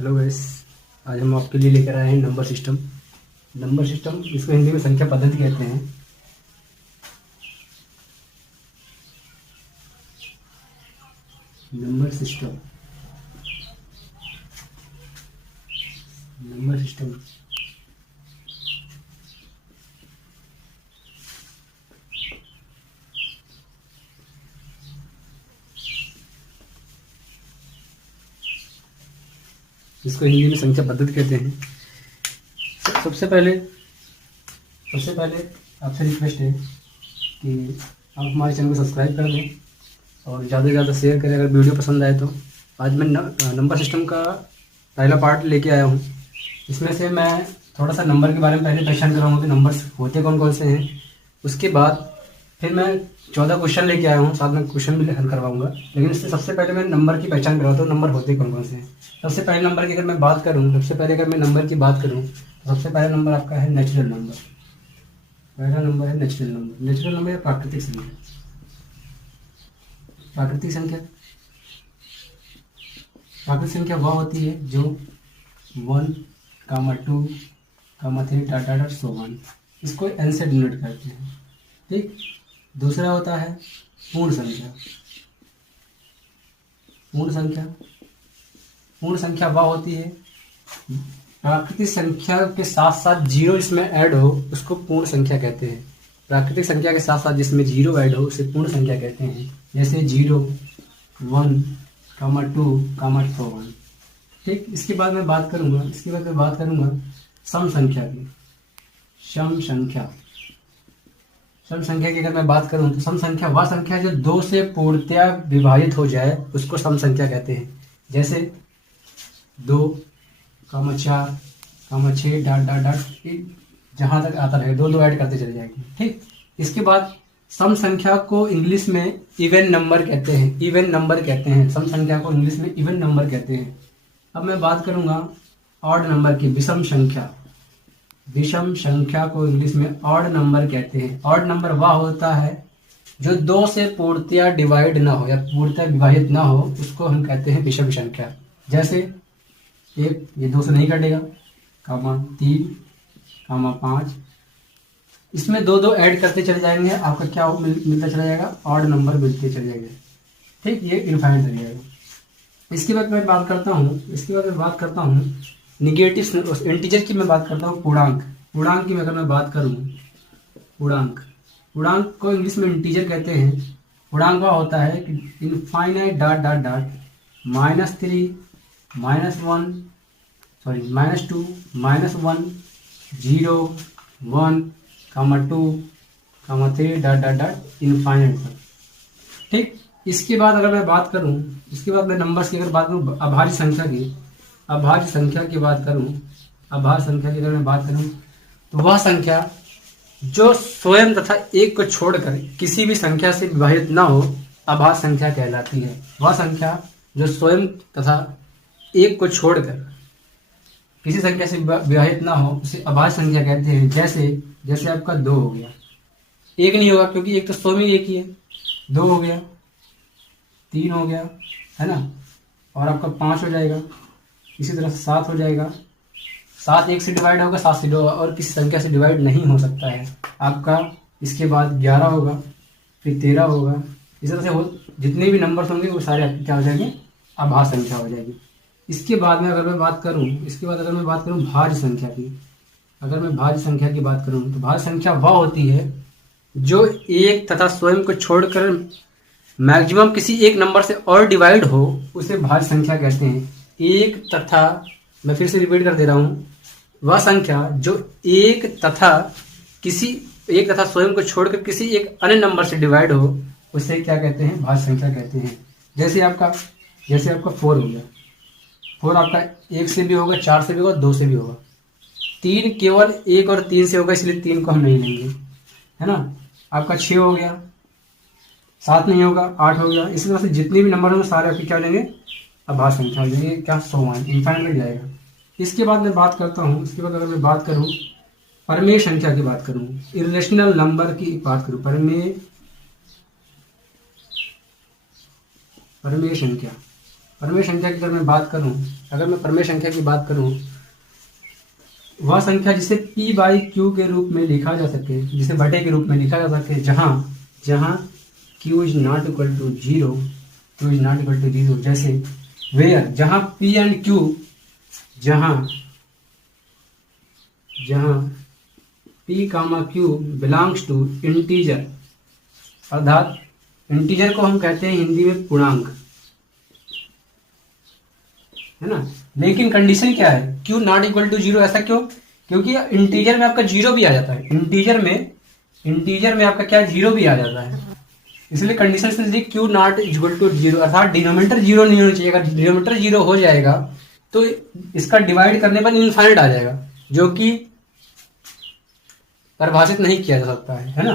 Hello guys, आज हम आपके लिए लेकर आए हैं नंबर सिस्टम। नंबर सिस्टम इसको हिंदी में संख्या पद्धति कहते हैं। नंबर सिस्टम, नंबर सिस्टम इसको हिंदी में संख्या पद्धति कहते हैं। सबसे पहले आपसे रिक्वेस्ट है कि आप हमारे चैनल को सब्सक्राइब कर दें और ज़्यादा से ज़्यादा शेयर करें अगर वीडियो पसंद आए तो। आज मैं नंबर सिस्टम का पहला पार्ट लेके आया हूँ। इसमें से मैं थोड़ा सा नंबर के बारे में पहले पहचान कराऊंगा कि नंबर्स होते कौन कौन से हैं। उसके बाद फिर मैं 14 क्वेश्चन लेके आया हूँ, साथ में क्वेश्चन भी हल करवाऊंगा। लेकिन इससे सबसे पहले मैं नंबर की पहचान करवाता हूँ, नंबर होते कौन कौन से हैं। सबसे पहले नंबर की अगर मैं बात करूँ तो सबसे पहला नंबर आपका है नेचुरल नंबर। पहला नंबर है नेचुरल नंबर। नेचुरल नंबर या प्राकृतिक संख्या। प्राकृतिक संख्या वह होती है जो 1, 2, 3 डॉट डॉट सो वन, इसको एन से डिनोट करते हैं। ठीक। दूसरा होता है पूर्ण संख्या। पूर्ण संख्या वह होती है प्राकृतिक संख्या के साथ साथ जीरो इसमें ऐड हो, उसको पूर्ण संख्या कहते हैं। प्राकृतिक संख्या के साथ साथ जिसमें जीरो ऐड हो उसे पूर्ण संख्या कहते हैं। जैसे 0, 1, 2, 1। ठीक। इसके बाद मैं बात करूंगा सम संख्या की। सम संख्या की अगर मैं बात करूं तो सम संख्या वह संख्या जो 2 से पूर्णतया विभाजित हो जाए उसको सम संख्या कहते हैं। जैसे 2, 4, 6 डॉट डॉट डॉट जहां तक आता रहे, दो ऐड करते चले जाएंगे। ठीक। इसके बाद सम संख्या को इंग्लिश में इवन नंबर कहते हैं। सम संख्या को इंग्लिश में इवन नंबर कहते हैं। अब मैं बात करूंगा ऑड नंबर की, विषम संख्या को इंग्लिश में ऑड नंबर कहते हैं। ऑड नंबर वह होता है जो 2 से पूर्णतया डिवाइड ना हो या पूर्णतया विभाजित ना हो, उसको हम कहते हैं विषम संख्या। जैसे 1 ये 2 से नहीं कटेगा, 3, 5, इसमें 2 ऐड करते चले जाएंगे, आपका क्या मिलता चला जाएगा, ऑड नंबर मिलते चले जाएंगे। ठीक। ये इनफाइनाइट रह जाएगा। इसके बाद मैं बात करता हूँ निगेटिव इंटीजर की। मैं बात करता हूँ पूर्णांक की। अगर मैं बात करूँ पूर्णांक को इंग्लिश में इंटीजर कहते हैं। पूर्णांक वह होता है कि infinite dot dot dot -3, -1, -2, -1, 0, 1, 2, 3 dot dot dot infinite तक। ठीक। इसके बाद मैं नंबर्स की अगर बात करूँ अभाज्य संख्या की अगर मैं बात करूं तो वह संख्या जो स्वयं तथा एक को छोड़कर किसी भी संख्या से विभाजित ना हो अभाज्य संख्या कहलाती है। वह संख्या जो स्वयं तथा एक को छोड़कर किसी संख्या से विभाजित ना हो उसे अभाज्य संख्या कहते हैं। जैसे आपका 2 हो गया, 1 नहीं होगा क्योंकि एक तो स्वयं ही एक ही है। 2 हो गया, 3 हो गया, है ना, और आपका 5 हो जाएगा। इसी तरह 7 हो जाएगा। 7 1 से डिवाइड होगा, 7 से 2 और किसी संख्या से डिवाइड नहीं हो सकता है आपका। इसके बाद 11 होगा, फिर 13 होगा। इस तरह से जितने भी नंबर्स होंगे वो सारे आपके क्या हो जाएंगे, अभाज्य संख्या हो जाएगी। इसके बाद में अगर मैं बात करूं भाज्य संख्या की। अगर मैं भाज्य संख्या की बात करूं तो भाज्य संख्या वह होती है जो एक तथा स्वयं को छोड़कर मैक्सिमम किसी एक नंबर से और डिवाइड हो, उसे भाज्य संख्या कहते हैं। एक तथा, मैं फिर से रिपीट कर दे रहा हूं, वह संख्या जो एक तथा स्वयं को छोड़कर किसी एक अन्य नंबर से डिवाइड हो उसे क्या कहते हैं, भाज्य संख्या कहते हैं। जैसे आपका 4 हो गया। 4 आपका 1 से भी होगा, 4 से भी होगा, 2 से भी होगा। 3 केवल 1 और 3 से होगा, इसलिए 3 को हम नहीं लेंगे, है ना। आपका 6 हो गया, 7 नहीं होगा, 8 हो गया। इसी तरह से जितने भी नंबर होंगे सारे आपके क्या हो जाएंगे, अभाज्य संख्या हो जाएंगे। क्या, 100 इनफाइनाइट जाएगा। इसके बाद मैं बात करता हूँ, अगर मैं बात करूँ परमेय संख्या की बात करूँ, इरेशनल नंबर की बात करूँ, परमेय संख्या। परमेय संख्या की अगर मैं बात करूं, अगर मैं परमेय संख्या की बात करूं, वह संख्या जिसे p बाई क्यू के रूप में लिखा जा सके, जिसे बटे के रूप में लिखा जा सके, जहां q is not equal to zero, q is not equal to zero, जैसे वेयर जहां p एंड q, जहां p comma q belongs to integer, अर्थात इंटीजर को हम कहते हैं हिंदी में पूर्णांक, है ना। लेकिन कंडीशन क्या है, q not equal to zero, ऐसा क्यों? क्योंकि इंटीजर में आपका जीरो भी आ जाता है, इंटीजर में आपका क्या जीरो भी आ जाता है, इसलिए कंडीशन से q not equal to zero, अर्थात डिनोमिनेटर जीरो नहीं होना चाहिए। अगर डिनोमिनेटर जीरो हो जाएगा तो इसका डिवाइड करने पर इनफाइनाइट आ जाएगा, जो कि परिभाषित नहीं किया जा सकता है ना।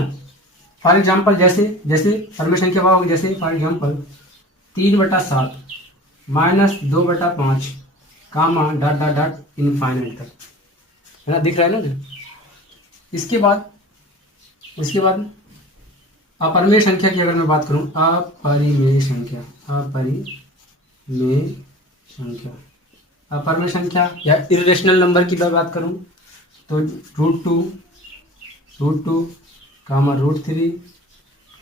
फॉर एग्जाम्पल जैसे परमेय संख्या होगी, जैसे for example 3/7 -2/5 comma dot dot dot infinite तक, है ना, दिख रहा है ना। इसके बाद अपरिमेय संख्या की अगर मैं बात करूं, अपरिमेय संख्या या इरेशनल नंबर की बात करूं तो √2 कामा √3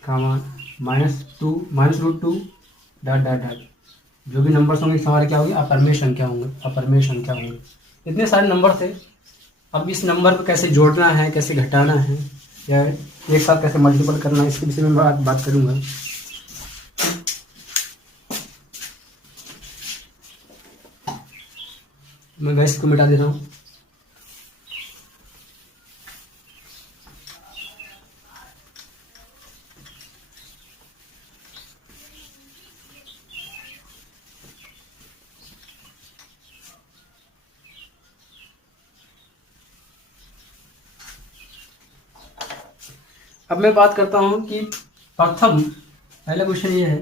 कामा -2 डॉट डॉट डॉट, जो भी नंबर्स होंगे सवाल क्या होगी, अपरिमेय संख्या होंगे। इतने सारे नंबर थे। अब इस नंबर को कैसे जोड़ना है, कैसे घटाना है, या एक साथ कैसे मल्टीपल करना है, इसके विषय में बात करूंगा। मैं गैस को मिटा दे रहा हूं। अब मैं बात करता हूं कि पहला क्वेश्चन ये है,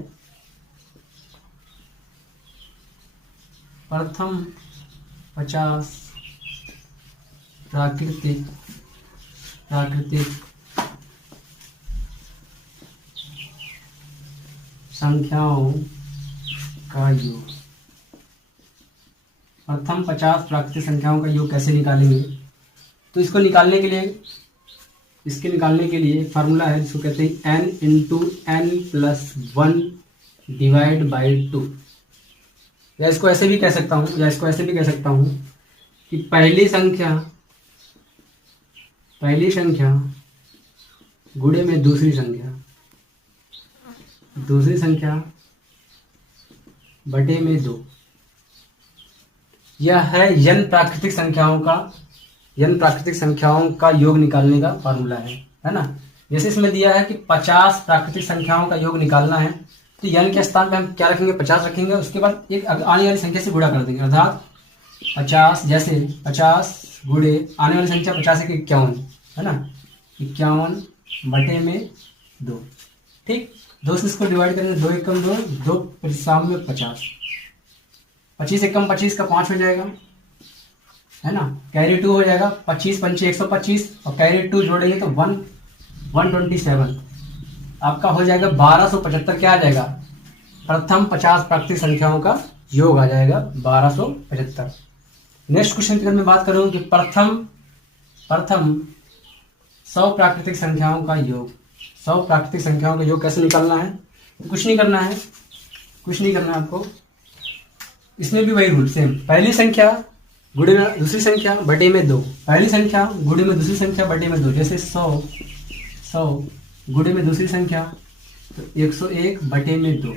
प्रथम 50 प्राकृतिक संख्याओं का योग। प्रथम 50 प्राकृतिक संख्याओं का योग कैसे निकालेंगे? तो इसके निकालने के लिए फार्मूला है जिसको कहते हैं n into n plus 1 divide by 2। या इसको ऐसे भी कह सकता हूँ कि पहली संख्या गुणे में दूसरी संख्या बटे में 2। यह है n प्राकृतिक संख्याओं का योग निकालने का फार्मूला है ना। जैसे इसमें दिया है कि 50 प्राकृतिक संख्याओं का योग निकालना है, तो n के स्थान पे हम क्या रखेंगे, 50 रखेंगे। उसके बाद एक आने वाली संख्या से गुणा कर देंगे, अर्थात 50, जैसे 50 गुणे आने वाली संख्या 50 है 51, है ना, 51 बटे में 2। ठीक, 2 से इसको डिवाइड करेंगे, 2 एकम 2, 2 परिसाम में 50, 25 एकम 25 का 5 हो जाएगा, है ना, कैरी 2 हो जाएगा, 25 पंचे 125 और कैरी 2 जोड़ेंगे तो 127 आपका हो जाएगा 1275। क्या आ जाएगा, प्रथम 50 प्राकृतिक संख्याओं का योग आ जाएगा 1275। नेक्स्ट क्वेश्चन की अगर मैं बात करूं कि प्रथम 100 प्राकृतिक संख्याओं का योग, 100 प्राकृतिक संख्याओं का योग कैसे निकालना है? कुछ नहीं करना है आपको। इसमें भी वही रूल सेम, पहली संख्या गुणे में दूसरी संख्या बटे में 2, पहली संख्या गुणे में दूसरी संख्या बटे में 2। जैसे 100 गुणे में दूसरी संख्या तो 101 बटे में 2,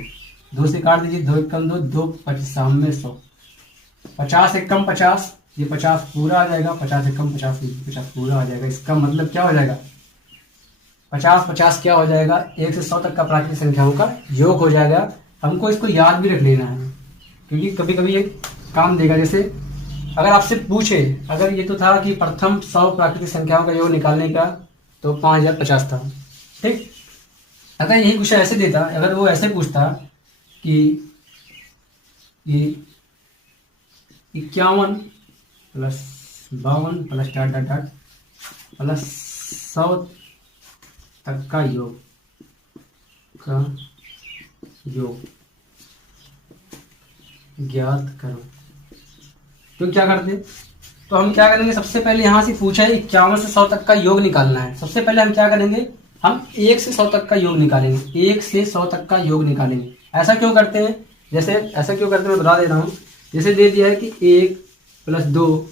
2 से काट दीजिए, 2 एकम 2, 2 55 में 100, 50 एकम 50, ये 50 पूरा आ जाएगा, 50 एकम 50, 50 पूरा आ जाएगा। इसका मतलब क्या हो जाएगा, 50 क्या हो जाएगा, 1 से 100 तक का प्राकृतिक संख्याओं का योग हो जाएगा। हमको इसको याद भी रख लेना है, क्योंकि कभी कभी ये काम देगा। जैसे अगर आपसे पूछे, अगर ये तो था कि प्रथम 100 प्राकृतिक संख्याओं का योग निकालने का, तो 5050 था। ठीक, अगर यही क्वेश्चन ऐसे देता, अगर वो ऐसे पूछता कि ये 51 plus 52 plus dot dot dot plus 100 तक का योग ज्ञात करो। तो क्या करते, तो हम क्या करेंगे, सबसे पहले यहाँ से पूछा है 51 से 100 तक का योग निकालना है। सबसे पहले हम क्या करेंगे, हम 1 से 100 तक का योग निकालेंगे। 1 से 100 तक का योग निकालेंगे। ऐसा क्यों करते हैं, जैसे ऐसा क्यों करते हैं मैं बता दे रहा हूँ। जैसे दे दिया है कि 1 + 2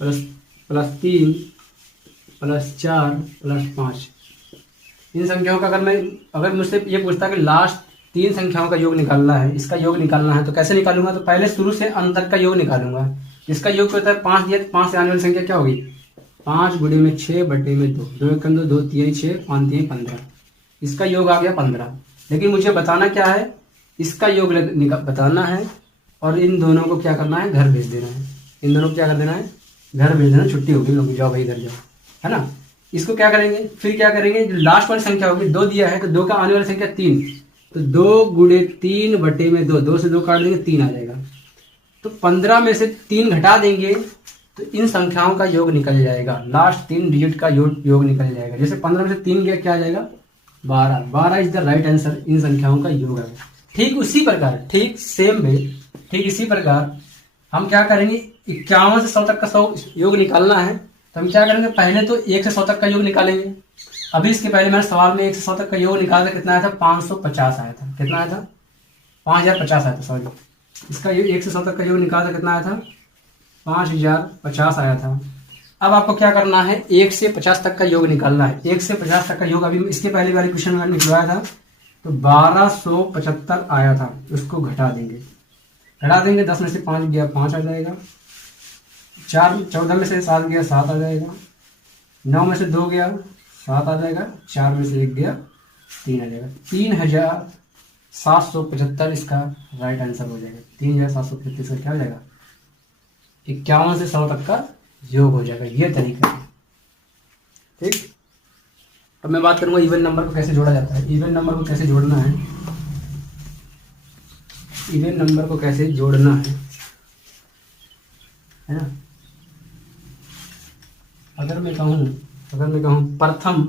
+ 3 + 4 + 5, इन संख्याओं का अगर मुझसे ये पूछता है कि लास्ट 3 संख्याओं का योग निकालना है, इसका योग निकालना है, तो कैसे निकालूंगा, तो पहले शुरू से अंत तक का योग निकालूंगा। इसका योग क्या होता है, 5 दिया, 5 से आने वाली संख्या क्या होगी, 5 × 6 / 2, 2 × 2 2 3 6 5 3 15, इसका योग आ गया 15। लेकिन मुझे बताना क्या है, इसका योग बताना है, और इन दोनों को क्या करना है, घर भेज देना है। इन दोनों को क्या कर देना है, घर भेज देना। छुट्टी होगी, लोग जाओ भाई घर जाओ, है ना। इसको क्या करेंगे, फिर क्या करेंगे, जो लास्ट वाली संख्या होगी 2 दिया है, तो 2 का आने वाली संख्या 3, तो 2 × 3 / 2, 2 से 2 काट देंगे 3 आ जाएगा। तो 15 में से 3 घटा देंगे तो इन संख्याओं का योग निकल जाएगा, लास्ट 3 डिजिट का योग निकल जाएगा। जैसे 15 में से 3 गया, क्या आ जाएगा, 12। 12 इज द राइट आंसर, इन संख्याओं का योग है। ठीक उसी प्रकार, ठीक सेम वे, ठीक इसी प्रकार हम क्या करेंगे, 51 से 100 तक का योग निकालना है, तो हम क्या करेंगे, पहले तो 1 से 100 तक का योग निकालेंगे। अभी इसके पहले मैंने सवाल में 1 से 100 तक का योग निकाला था, कितना आया था, 550 आया था। कितना आया था, 5050 आया था, सॉरी। इसका 1 से 100 तक का योग निकाला था, कितना आया था, 5050 आया था। अब आपको क्या करना है, 1 से 50 तक का योग निकालना है। 1 से 50 तक का योग अभी इसके पहले वाले क्वेश्चन में निकलवाया था, तो 1275 आया था, उसको घटा देंगे। 10 में से 5 गया, 5 आ जाएगा। 14 में से 7 गया, 7 आ जाएगा। 9 में से 2 गया, 7 आ जाएगा। 4 में से 1 गया, 3 आ जाएगा। 3775 इसका राइट आंसर हो जाएगा। 3775 का क्या हो जाएगा, 51 से 100 तक का योग हो जाएगा। ये तरीका है, ठीक। अब मैं बात करूंगा इवन नंबर को कैसे जोड़ा जाता है। इवन नंबर को कैसे जोड़ना है, इवन नंबर को कैसे जोड़ना है ना। अगर मैं कहूं प्रथम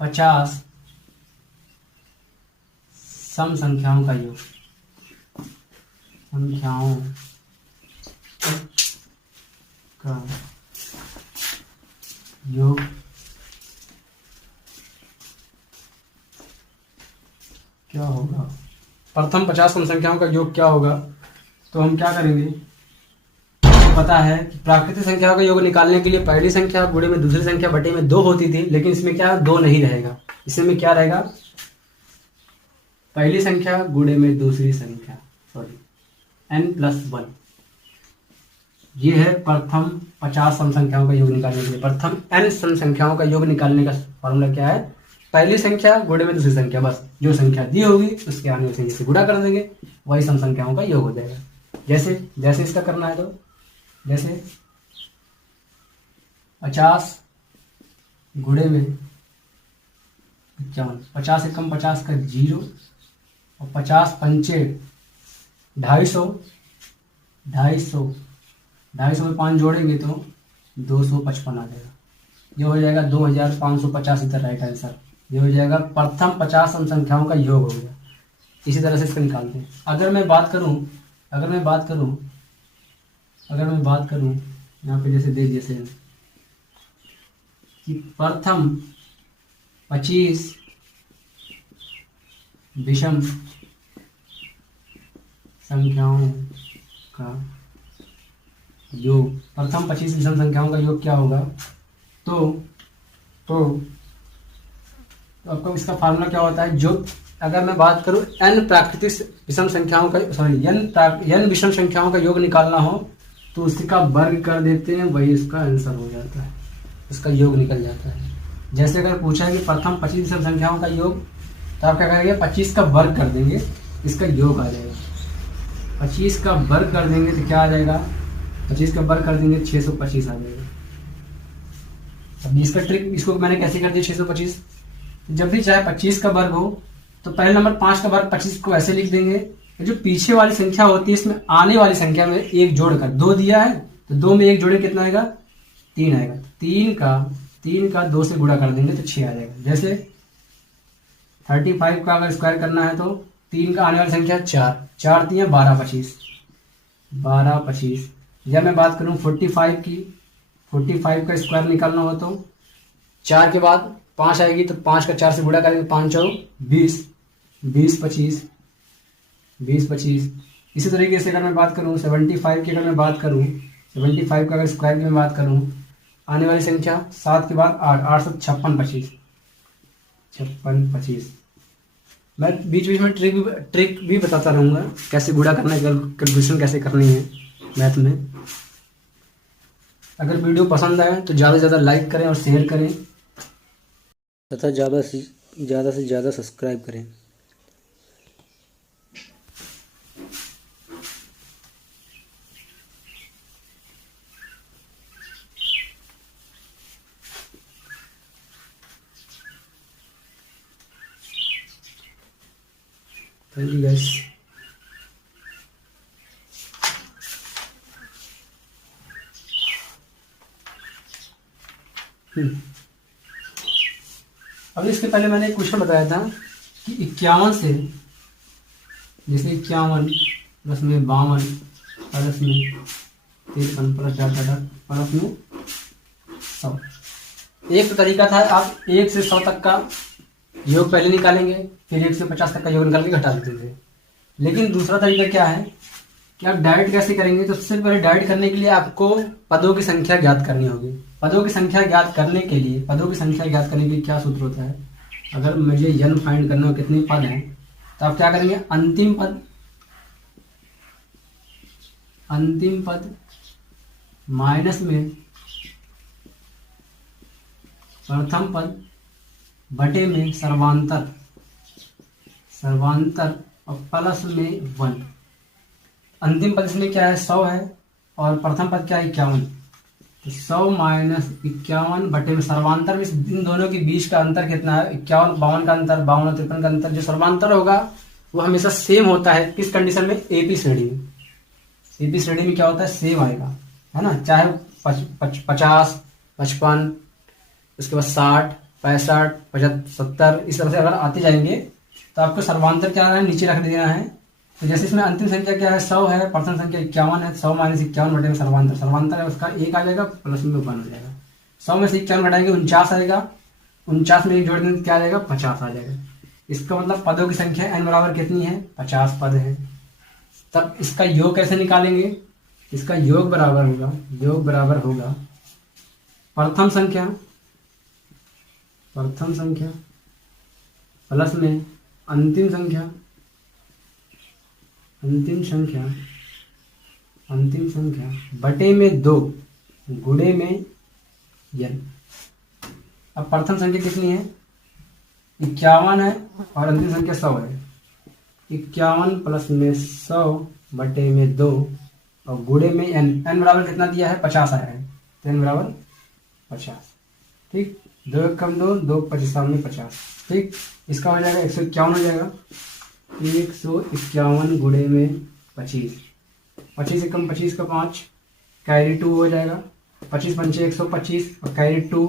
50 सम संख्याओं का योग, संख्याओं का योग क्या होगा, प्रथम 50 सम संख्याओं का योग क्या होगा, तो हम क्या करेंगे, तो पता है कि प्राकृतिक संख्याओं का योग निकालने के लिए पहली संख्या गुणे में दूसरी संख्या बटे में 2 होती थी, लेकिन इसमें क्या 2 नहीं रहेगा। इसमें क्या रहेगा, पहली संख्या गुणे में दूसरी संख्या, सॉरी n+1। ये है प्रथम 50 सम संख्याओं का योग निकालने के लिए। प्रथम n सम संख्याओं का योग निकालने का फॉर्मूला क्या है, पहली संख्या गुणे में दूसरी संख्या, बस जो संख्या दी होगी उसके आने वाली संख्या से गुणा कर देंगे, वही सम संख्याओं का योग हो जाएगा। जैसे इसका करना है, तो जैसे 50 गुणे में 55, 50 से कम 50 का 0, और 50 पंचे 250 में 5 जोड़ेंगे तो 255 आ जाएगा। ये हो जाएगा 2550 इधर राइट आंसर। ये हो जाएगा प्रथम 50 सम संख्याओं का योग हो गया। इसी तरह से इसको निकालते हैं। अगर मैं बात करूं यहाँ पे जैसे दे जैसे कि प्रथम 25 विषम संख्याओं का योग, प्रथम 25 विषम संख्याओं का योग क्या होगा, तो आपको इसका फार्मूला क्या होता है, जो अगर मैं बात करूं n प्राकृतिक विषम संख्याओं का, सॉरी n विषम संख्याओं का योग निकालना हो तो उसी का वर्ग कर देते हैं, वही इसका आंसर हो जाता है, इसका योग निकल जाता है। जैसे अगर पूछा है कि प्रथम 25 विषम संख्याओं का योग, तो आप क्या करेंगे, 25 का वर्ग कर देंगे, इसका योग आ जाएगा। 25 का वर्ग कर देंगे तो क्या आ जाएगा, 25 का वर्ग कर देंगे 625 आ जाएगा। अब इसका ट्रिक, इसको मैंने कैसे कर दिया 625, जब भी चाहे 25 का वर्ग हो तो पहले नंबर 5 का वर्ग 25 को ऐसे लिख देंगे, जो पीछे वाली संख्या होती है इसमें आने वाली संख्या में एक जोड़कर, 2 दिया है तो 2 में 1 जोड़े कितना आएगा, 3 आएगा। 3 का 2 से गुणा कर देंगे तो 6 आ जाएगा। जैसे 35 का अगर स्क्वायर करना है तो 3 का आने वाली संख्या 4, 4 3 12 25, 12 25। जब मैं बात करूं 45 की, 45 का स्क्वायर निकालना हो तो 4 के बाद 5 आएगी, तो 5 का 4 से गुणा करेंगे, 5 चौ 20, 20 25, 20 25। इसी तरीके से अगर मैं बात करूं 75 की, अगर मैं बात करूं 75 का अगर स्क्वायर की मैं बात करूं, आने वाली संख्या 7 के बाद 8, 8 से 56 25, 56 25। मैं बीच बीच में ट्रिक भी बताता रहूँगा, कैसे गुणा करना है, कैलकुलेशन कैसे करनी है मैथ में। अगर वीडियो पसंद आए तो ज़्यादा से ज़्यादा लाइक करें और शेयर करें तथा ज़्यादा से ज़्यादा सब्सक्राइब करें। Thank you guys. अब इसके पहले मैंने एक क्वेश्चन बताया था कि 51 से, जैसे 51 प्लस में 52 प्लस में 53 प्लस प्लस में 100। एक तो तरीका था, आप 1 से 100 तक का योग पहले निकालेंगे, फिर 1 से 50 तक का योग निकाल के घटा देते थे। लेकिन दूसरा तरीका क्या है कि आप डाइट कैसे करेंगे, तो सबसे पहले डाइट करने के लिए आपको पदों की संख्या ज्ञात करनी होगी। पदों की संख्या ज्ञात करने के लिए क्या सूत्र होता है, अगर मुझे n फाइंड करना हो कितने पद हैं, तो आप क्या करेंगे, अंतिम पद माइनस में प्रथम पद बटे में सर्वांतर और प्लस में 1। अंतिम पद इसमें क्या है, 100 है, और प्रथम पद क्या है, 51। तो 100 माइनस 51 बटे में सर्वांतर में इन दोनों के बीच का अंतर कितना है, 51 52 का अंतर, 52 और 53 का अंतर। जो सर्वांतर होगा वो हमेशा सेम होता है, किस कंडीशन में, एपी श्रेणी में। एपी श्रेणी में क्या होता है, सेम आएगा, है ना, चाहे 50 55, उसके बाद 60 65 75 70, इस तरह से अगर आते जाएंगे तो आपको सर्वांतर क्या है, नीचे रख देना है। तो जैसे इसमें अंतिम संख्या क्या है, 100 है, प्रथम संख्या 51 है, 100 माइनस 51 बटे में सर्वांतर है उसका 1 आ जाएगा, प्लस में 1 हो जाएगा। 100 में से 51 घटाएंगे 49 आएगा, 49 में 1 जोड़ देंगे क्या आ जाएगा, 50 आ जाएगा। इसका मतलब पदों की संख्या n बराबर कितनी है, 50 पद है। तब इसका योग कैसे निकालेंगे, इसका योग बराबर होगा प्रथम संख्या प्लस में अंतिम संख्या बटे में 2 गुणे में n। अब प्रथम संख्या कितनी है, 51 है, और अंतिम संख्या 100 है। 51 प्लस में 100 बटे में 2 और गुणे में n बराबर कितना दिया है, 50 आया है, तो n बराबर 50। ठीक, 2 कम 2 2 25 50। ठीक, इसका हो जाएगा 151 हो जाएगा, 151 गुणे में 25, 25 कम 25 का 5, कैरी 2 हो जाएगा, 25 पंचे 125 और कैरी 2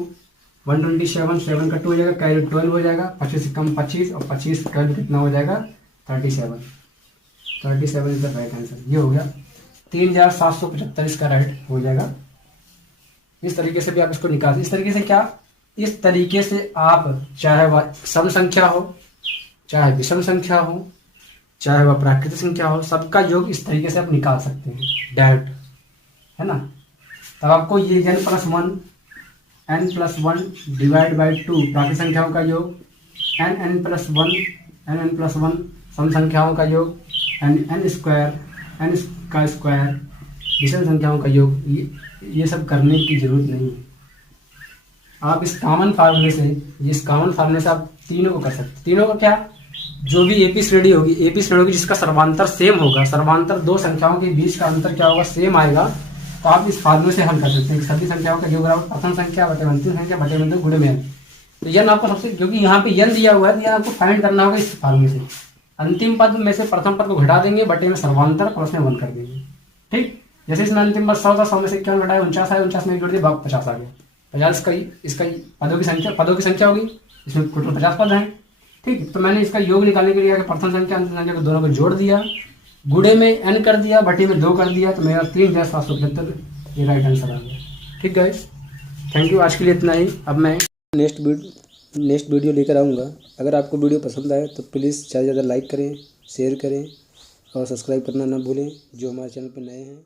127, 7 का 2 हो जाएगा, कैरी 12 हो जाएगा, 25 कम 25 और 25 का कितना हो जाएगा, 37 इज द राइट आंसर। ये हो गया 3775 इसका राइट हो जाएगा। इस तरीके से भी आप इसको निकाल, इस तरीके से आप चाहे वह सम संख्या हो, चाहे विषम संख्या हो, चाहे वह प्राकृतिक संख्या हो, सबका योग इस तरीके से आप निकाल सकते हैं डायरेक्ट, है ना। तब आपको ये n प्लस 1 डिवाइड बाई 2 प्राकृतिक संख्याओं का योग, n प्लस 1 सम संख्याओं का योग, n का स्क्वायर विषम संख्याओं का योग, ये सब करने की जरूरत नहीं है। आप इस कॉमन फार्मूले से आप तीनों को कर सकते हैं। तीनों का क्या, जो भी एपी श्रेणी होगी जिसका सर्वांतर सेम होगा, सर्वांतर दो संख्याओं के बीच का अंतर क्या होगा, सेम आएगा, तो आप इस फार्मूले से हल कर सकते हैं। सभी संख्याओं का योग बराबर प्रथम संख्या बटे अंतिम संख्या बटे में 2 गुणे में n। तो यन आपको सबसे, क्योंकि यहाँ पे n दिया हुआ है, तो यह आपको फाइंड करना होगा इस फार्मूले से। अंतिम पद में से प्रथम पद को घटा देंगे, बटे में सर्वांतर प्लस में 1 कर देंगे। ठीक, जैसे इसमें अंतिम पद 100 था, 100 में से 51 घटाया 49 आया, 49 में 1 जोड़ दिया 50 आ गया। 50 इसका पदों की संख्या होगी, इसमें टोटल 50 पद हैं, ठीक, तो मैंने इसका योग निकालने के लिए प्रथम संख्या अंतिम संख्या को दोनों को जोड़ दिया, गुणे में n कर दिया, बटे में 2 कर दिया, तो मेरा 3,775 ये राइट आंसर आ गया। ठीक गाइस, थैंक यू, आज के लिए इतना ही। अब मैं नेक्स्ट वीडियो लेकर आऊँगा। अगर आपको वीडियो पसंद आए तो प्लीज़ ज़्यादा से ज़्यादा लाइक करें, शेयर करें और सब्सक्राइब करना ना भूलें जो हमारे चैनल पर नए हैं।